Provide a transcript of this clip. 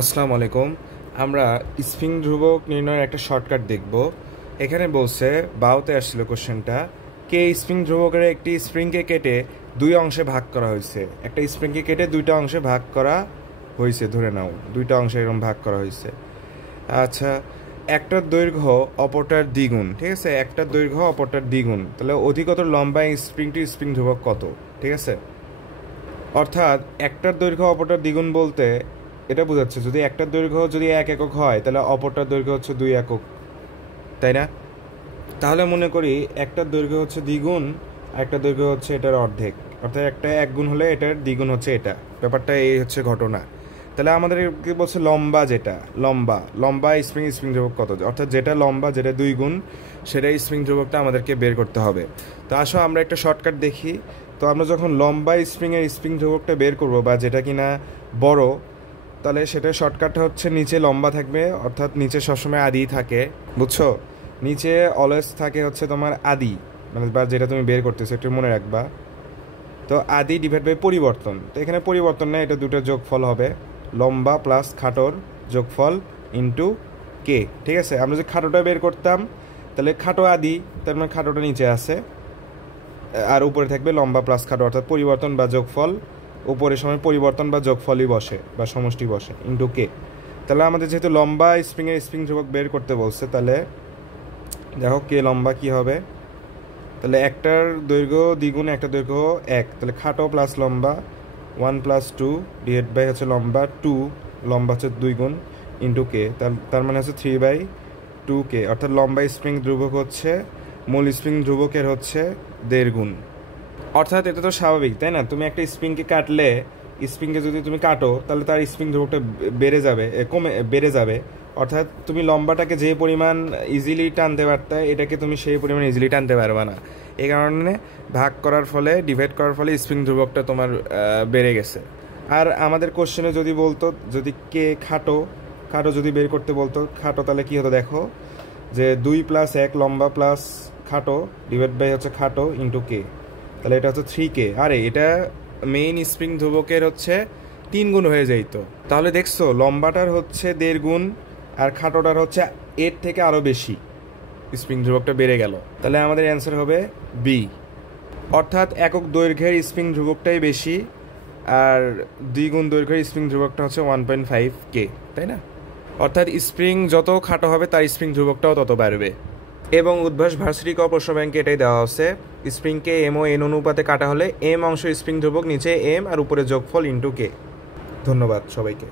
আসসালামু আলাইকুম। আমরা স্প্রিং ধ্রুবক নির্ণয়ের একটা শর্টকাট দেখব। এখানে বলছে বাউতে আসছিল কোশ্চেনটা, কে স্প্রিং ধ্রুবকের একটি স্প্রিংকে কেটে দুই অংশে ভাগ করা হয়েছে। একটা স্প্রিংকে কেটে দুইটা অংশে ভাগ করা হয়েছে, ধরে নাও দুইটা অংশে এরকম ভাগ করা হয়েছে। আচ্ছা, একটার দৈর্ঘ্য অপরটার দ্বিগুণ, ঠিক আছে? একটার দৈর্ঘ্য অপরটার দ্বিগুণ, তাহলে অধিকতর লম্বা স্প্রিংটি স্প্রিং ধ্রুবক কত? ঠিক আছে, অর্থাৎ একটার দৈর্ঘ্য অপরটার দ্বিগুণ বলতে এটা বোঝাচ্ছে যদি একটার দৈর্ঘ্য যদি 1 একক হয় তাহলে অপরটার দৈর্ঘ্য হচ্ছে 2 একক, তাই না? তাহলে মনে করি একটার দৈর্ঘ্য হচ্ছে দ্বিগুণ আর একটা দৈর্ঘ্য হচ্ছে এটার অর্ধেক, অর্থাৎ একটা 1 গুণ হলে এটার দ্বিগুণ হচ্ছে এটা। ব্যাপারটা এই হচ্ছে ঘটনা। তাহলে আমাদের কি বলছে, লম্বা যেটা লম্বা লম্বা স্প্রিং ধ্রুবক কত, অর্থাৎ যেটা লম্বা যেটা 2 গুণ সেটাই স্প্রিং ধ্রুবকটা আমাদেরকে বের করতে হবে। তো আসো আমরা একটা শর্টকাট দেখি। তো আমরা যখন লম্বা স্প্রিং ধ্রুবকটা বের করব বা যেটা কিনা বড়, তাহলে সেটা শর্টকাটটা হচ্ছে নিচে লম্বা থাকবে, অর্থাৎ নিচে সবসময় আদি থাকে, বুঝছো? নিচে অলওয়েজ থাকে হচ্ছে তোমার আদি, মানে বা যেটা তুমি বের করতেছো একটু মনে রাখবা। তো আদি ডিভাইড বাই পরিবর্তন, তো এখানে পরিবর্তন না, এটা দুটোর যোগফল হবে, লম্বা প্লাস খাটোর যোগফল ইন্টু কে। ঠিক আছে, আমরা যদি খাটোটা বের করতাম তাহলে খাটো আদি, তার মানে খাটোটা নিচে আছে আর উপরে থাকবে লম্বা প্লাস খাটো, অর্থাৎ পরিবর্তন বা যোগফল উপরের সময় পরিবর্তন বা যোগফলই বসে বা সমষ্টি বসে ইন্টু কে। তাহলে আমাদের যেহেতু লম্বা স্প্রিং ধ্রুবক বের করতে বলছে, তাহলে দেখো কে লম্বা কি হবে। তাহলে একটার দৈর্ঘ্য দ্বিগুণ একটা দৈর্ঘ্য 1, তাহলে খাটো প্লাস লম্বা 1 + 2 ডিভাইড বাই হচ্ছে লম্বা 2, লম্বা হচ্ছে 2 গুণ ইন্টু কে, তার মানে হচ্ছে 3/2 কে, অর্থাৎ লম্বা স্প্রিং ধ্রুবক হচ্ছে মূল স্প্রিং ধ্রুবকের হচ্ছে 1.5 গুণ। অর্থাৎ এটা তো স্বাভাবিক, তাই না? তুমি একটা স্প্রিংকে কাটলে, স্প্রিংকে যদি তুমি কাটো তাহলে তার স্প্রিং ধ্রুবকটা বেড়ে যাবে। অর্থাৎ তুমি লম্বাটাকে যে পরিমাণ ইজিলি টানতে পারতে, এটাকে তুমি সেই পরিমাণ ইজিলি টানতে পারবে না। এই কারণে ভাগ করার ফলে, ডিভাইড করার ফলে স্প্রিং ধ্রুবকটা তোমার বেড়ে গেছে। আর আমাদের কোশ্চেনে যদি বলতো, যদি কে খাটো খাটো যদি বের করতে বলতো, খাটো তাহলে কী হতো দেখো, যে 2 + 1 লম্বা প্লাস খাটো ডিভাইড বাই হচ্ছে খাটো ইন্টু কে, তাহলে এটা হচ্ছে 3K। আরে এটা মেইন স্প্রিং ধ্রুবকের হচ্ছে 3 গুণ হয়ে যাইতো। তাহলে দেখছো লম্বাটার হচ্ছে 1.5 গুণ আর খাটোটার হচ্ছে এর থেকে আরও বেশি, স্প্রিং ধ্রুবকটা বেড়ে গেল। তাহলে আমাদের অ্যান্সার হবে বি, অর্থাৎ একক দৈর্ঘ্যের স্প্রিং ধ্রুবকটাই বেশি আর 2 গুণ দৈর্ঘ্যের স্প্রিং ধ্রুবকটা হচ্ছে 1.5K, তাই না? অর্থাৎ স্প্রিং যত খাটো হবে তার স্প্রিং ধ্রুবকটাও তত বাড়বে। এবং উদ্ভাস ভার্সিটি ক প্রশ্ন ব্যাংকে এটাই দেওয়া আছে, স্প্রিংকে এম ও এন অনুপাতে কাটা হলে এম অংশ স্প্রিং ধ্রুবক, নিচে এম আর উপরে যোগফল ইন্টু কে। ধন্যবাদ সবাইকে।